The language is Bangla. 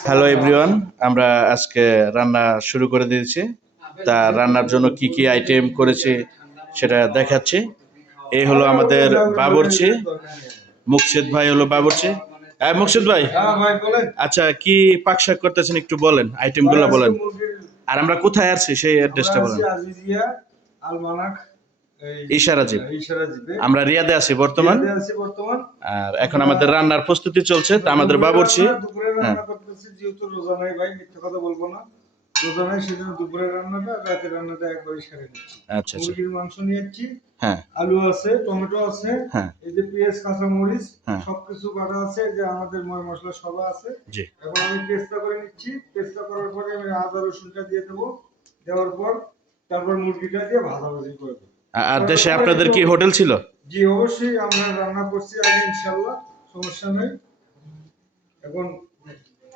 হ্যালো এভরিওয়ান, আমরা আজকে রান্না শুরু করে দিয়েছি। তা রান্নার জন্য কি কি আইটেম করেছি সেটা দেখাচ্ছি। এই হলো আমাদের বাবুর্চি, মুকসিদ ভাই হলো বাবুর্চি। মুকসিদ ভাই, আচ্ছা কি পাক শাক করতেছেন একটু বলেন, আইটেমগুলো বলেন, আর আমরা কোথায় আছি সেই অ্যাড্রেসটা বলেন। ইশারাজীব, আমরা রিয়াদে আছি বর্তমান। আর এখন আমাদের রান্নার প্রস্তুতি চলছে। তা আমাদের বাবুর্চি যেহেতু রোজা নাই ভাই, মিথ্যা কথা বলবো না, রোজা নাই, সেজন্য দুপুরের রান্নাটা রাতের রান্নাটা একবারই সেরে নিচ্ছি। আচ্ছা আচ্ছা, মুরগির মাংস নিয়েছি, হ্যাঁ, আলু আছে, টমেটো আছে, হ্যাঁ, এই যে পেঁয়াজ, কাঁচা মরিচ, হ্যাঁ, সবকিছু কাটা আছে, যে আমাদের ময় মশলা সব আছে। জি, এখন আমি পেস্টটা করে নিচ্ছি। পেস্টটা করার পরে আমি আদা রসুনটা দিয়ে দেবো। দেওয়ার পর তারপর মুরগিটা দিয়ে ভাজাভাজি করে দেবো। আর দেশে আপনাদের কি হোটেল ছিল? জি অবশ্যই, আমরা রান্না করছি আগে, ইনশাল্লাহ, সমস্যা নেই। এখন